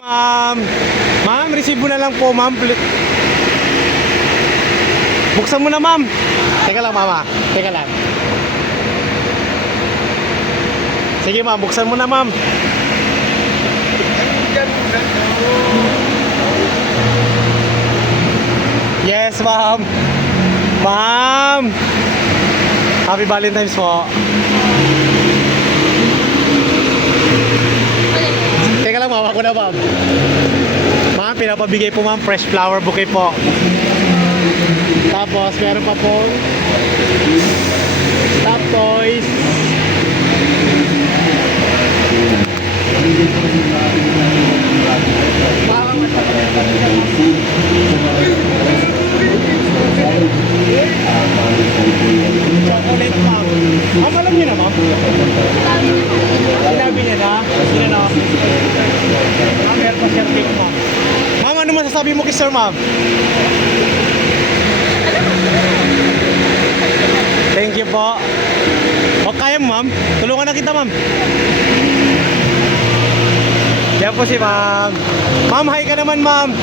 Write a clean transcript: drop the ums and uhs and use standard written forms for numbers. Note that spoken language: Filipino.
Ma'am, receive mo na lang po, ma'am. Buksan mo na, ma'am. Teka lang, mama. Teka lang. Sige, ma'am. Buksan mo na, ma'am. Yes, ma'am. Ma'am. Happy Valentine's po. Teka lang, ma'am. Ako na, ma'am. Ma'am, pinapabigay po, ma'am. Fresh flower bouquet po. Tapos, meron pa po top toys. Chocolate, ma'am. Ma'am, alam niyo na, ma'am? Sinabi niya na? Sino na? Ma'am, meron pa siya cake, ma'am. Ma'am, ano masasabi mo kay sir, ma'am? Thank you po. O kaya, ma'am? Tulungan na kita, ma'am. Yan po si ma'am. Ma'am, hi ka naman, ma'am.